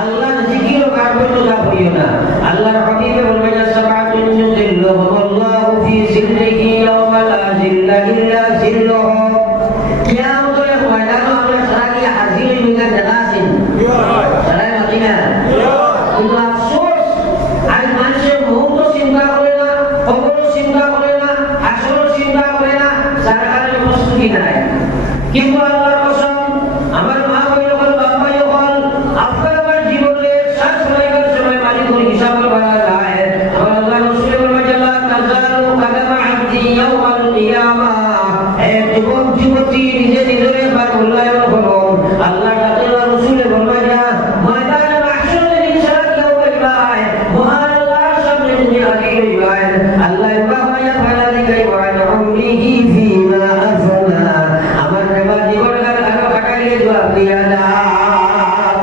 আল্লাহর জিকির কারবে তো যা করিও না। আল্লাহর হাবিবে বলবেন সাবাতুন যুযিল্লুহুমুল্লাহু ফি জিল্লিহি ইয়াওমা লা জিল্লা ইল্লা জিল্লুহু। কিয়ামতের ময়দানে আমরা সারা কি হাজির হইয়া জানাছেন সারা মদিনা। কিন্তু আফসোস আজ মানুষের মৌত চিন্তা করে না, কবর চিন্তা করে না, আসর চিন্তা করে না, সরকারের প্রস্তুতি নাই। কিন্তু আল্লাহর কসম, আমার মা বইল বল বাবা বল আপনার আমার জীবনে সাত সময়কার সময় মালিকুল হিসাব করা যায়। আল্লাহ রাসূল বলেন লা তাজালু কাদামা আবদি ইয়াওমাল কিয়ামা। এক যুবক যুবতী নিজে নিজের বার মূল্যায়ন করো। আল্লাহ তাআলা রাসূল বলেন না ময়দানে মাহশরে ইনশাআল্লাহ কেউ বলবাই মহান আল্লাহর সামনে যিনি হাজির হইবেন আল্লাহ বাবায়া ফালালি কাই ওয়ান উমরিহি ফিমা আফনা। আমার নেবা জীবনকাল আরো কাটাইলে জবাব দিয়া দাও।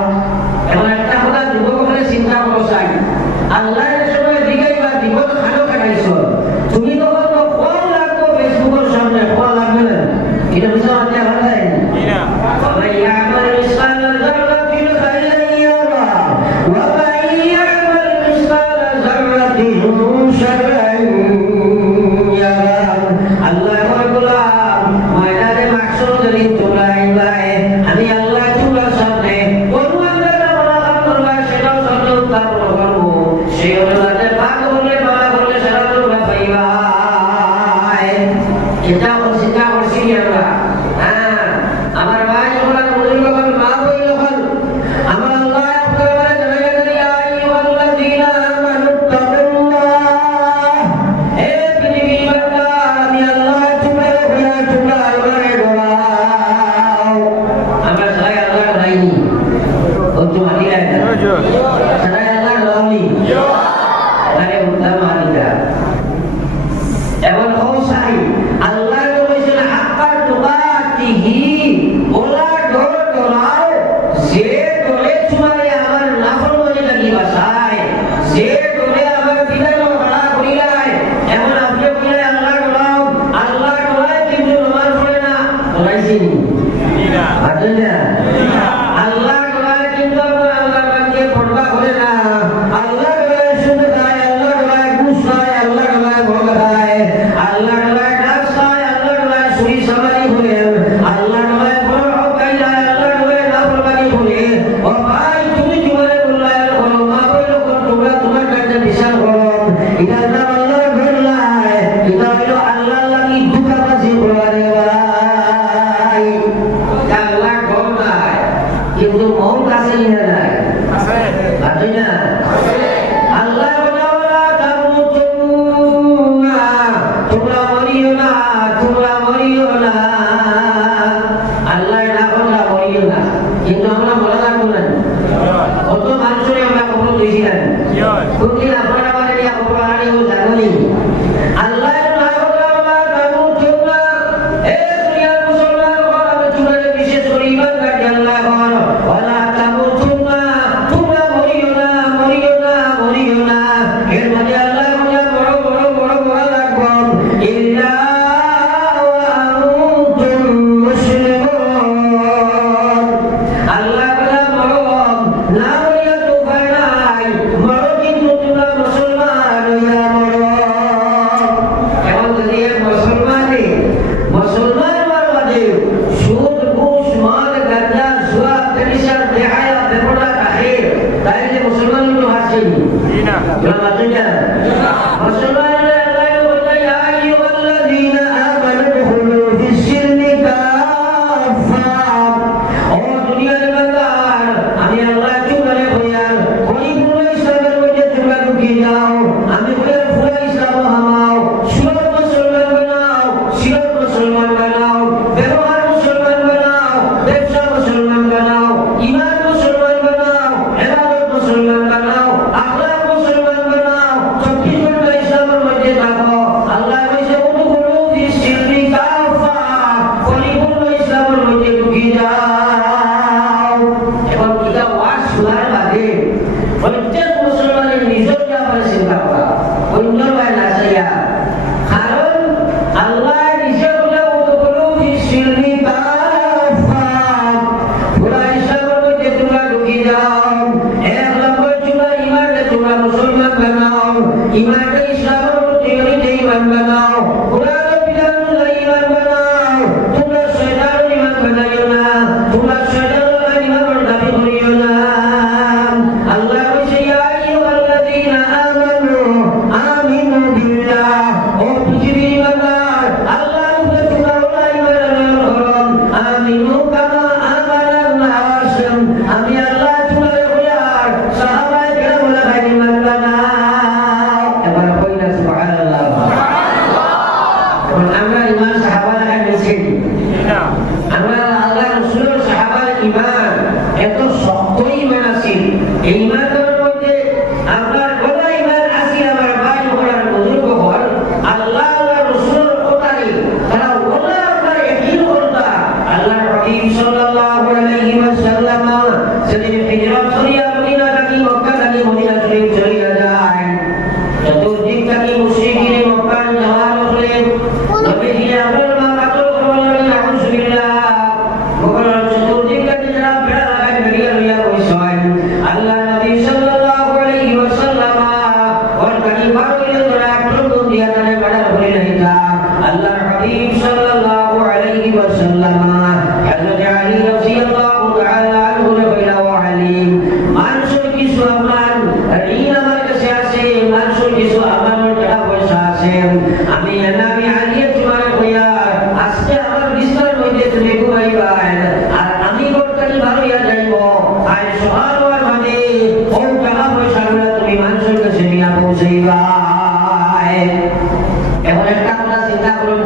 এমন একটা কথা যুবক হলে চিন্তা করো চাই আল্লাহর সময় দিগাইবা জীবন খানো কাটাইছো তুমি তখন তো কোন লাগবো ফেসবুকের সামনে কোন লাগবে না এটা বুঝতে পারতে হবে না। ومن يعمل مثقال ذرة خيرا يره ومن يعمل مثقال ذرة شرا يره। আল্লাহ বলে ময়দানে মাহশর যদি তোমরা আইবাই আমি আল্লাহ তোমার সামনে কোন বান্দাটা মুনাফাত করবে সেটাও সামনে উত্তর করব। সেই অনুযায়ী পাক বলে মালা বলে সেটা তোমরা পাইবাই। এটা চিন্তা করছি আমরা। আমার ভাই যখন মুরিদ যখন মা বই যখন আমার আল্লাহ আপনারা জানাই দিয়া আইয়ুহাল্লাযীনা আমানু তাকুল্লাহ। হে পৃথিবীর বান্দা আমি আল্লাহ তোমার উপরে তোমরা আমারে ডরাও। আমরা সবাই আল্লাহর রাইনি ও তো মানিলা না সবাই আল্লাহর রাইনি আরে উত্তম মানিলা এমন হোসাই আল্লাহ বলেছেন হাক্কা তুকাতিহি ওলা ডর ডরাও যে ডরে তোমারে আমার নাফরমানি লাগি বাসায় যে ডরে আমার বিধান মানা করিলাই। এমন আপনি বলে আল্লাহ ডরাও আল্লাহ ডরায় কিন্তু নামাজ পড়ে না ডরাইছেন না আছেন না আল্লাহ ডরায় কিন্তু আল্লাহ বান্দে পড়বা করে না। আল্লাহ ডরায় সুদ খায়, আল্লাহ ডরায় ঘুষ খায়, আল্লাহ ডরায় ভোগ খায়, আল্লাহ ডরায় ডাক খায়, আল্লাহ ডরায় চুরি চামারি করে, আল্লাহ ডরায় বড় হকাই যায়, আল্লাহ ডরায় নাফরমানি করে। ও ভাই তুমি তোমারে মূল্যায়ন করো, মা বইল তোমরা তোমার কাছে বিচার করো। এটার নাম আল্লাহর ভয় নাই, এটা হইল আল্লাহ লাগি ধোঁকাবাজি করা রে ভাই। এটা আল্লাহর ভয় নাই কিন্তু মন কাছে নিয়ে নাই আছে না আল্লাহ বলা তামুতুন্না তোমরা মরিও না তোমরা মরিও না। আল্লাহ না বলা মরিও না কিন্তু আমরা বলা লাগবো না। কত মানুষের আমরা খবর দিয়েছি না কোনদিন আপনারা মানে নিয়ে খবর আনি ও জানি আল্লাহ না বলা তামুতুন্না। হে দুনিয়ার মুসলমান আমি তোমাদের বিশেষ করে ইমানদার আল্লাহ ওয়ালা তামুতুন্না তোমরা মরিও না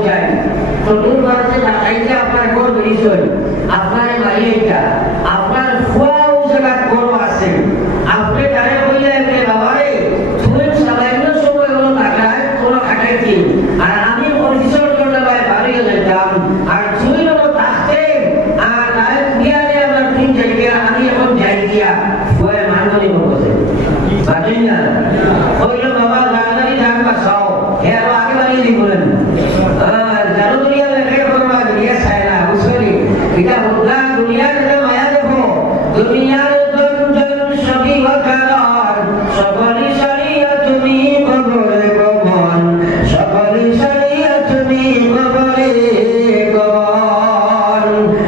যায় চতুর্পাশে তাকাইতে আপনার ঘর বেরিয়েছেন আপনার বাড়িটা আপনার ফুয়াও জায়গা ঘর আছে আপনি তারে বললেন রে বাবা রে তুমি সামান্য সময় হলো টাকায় কোনো খাটাইছি আর আমি পরিশ্রম করতে পারি বাড়ি যেতাম আর তুমি হলো থাকতে আর তাই বিয়ারে আমরা তিন জায়গায় আমি এখন যাই দিয়া ফুয়ায় মানবনি বলছে বাকি না হইলো বাবা জানারি ধান বাসাও হে আরো আগে বাড়িয়ে দিবেন জানো দুনিয়া লেখে করবা দুনিয়া ছায়না বুঝলি এটা বুঝলা দুনিয়ার যে মায়া দেখো দুনিয়ার জন সবই ওয়াকার সকলি শরিয়া তুমি কবরে গমন সকলি শরিয়া তুমি কবরে গমন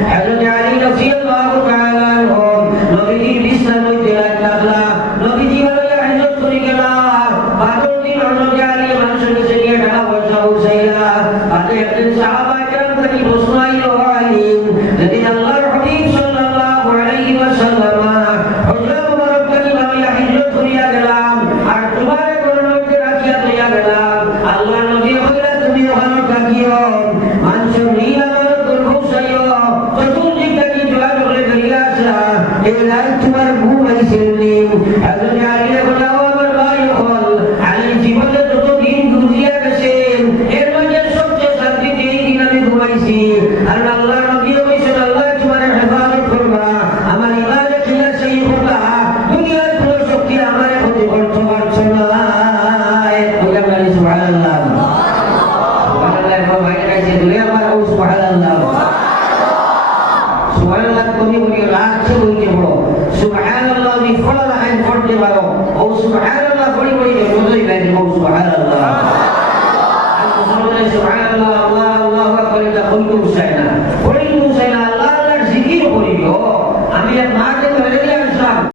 হযরত আলী রাদিয়াল্লাহু তাআলা আনহু নবীর বিছানা হইতে লাগলা নবীজি বলে হযরত করে গেলা বাদর দিন হযরত আলী মানুষের কাছে নিয়ে ঢাকা বসা উসাইলা তাতে একজন সাহাবা کرام থেকে প্রশ্ন আইলো আলিম যদি আল্লাহর হাবিব সাল্লাল্লাহু আলাইহি ওয়াসাল্লাম হযরত মুবারক থেকে আমি হিজরত করিয়া গেলাম আর তোমার করণকে রাখিয়া দিয়া গেলাম আল্লাহ নবী বলে তুমি ওখানে থাকিও মানুষের নীলা মানব করছাইও চতুর্দিক থেকে জোয়া করে করিয়া আসা এই রাত তোমার ঘুম আইছিলি হযরত আলী বলে আমার ভাই হল আলী জীবনে যত দিন গুজিয়া গেছেন এর মধ্যে সবচেয়ে শান্তি এই দিন আমি ঘুমাইছি আর আল্লাহ নবী বলেছেন আল্লাহ তোমার হেফাজত করবা আমার ইমানে খিলা সেই হোকা দুনিয়ার কোনো শক্তি আমার ক্ষতি করতে পারছে না ওটা বলি সুবহানাল্লাহ সুবহানাল্লাহ ভাই কাছে দুনিয়া আমার ও সুবহানাল্লাহ সুবহানাল্লাহ কবি বলি রাত বলি বড় সুবহানাল্লাহ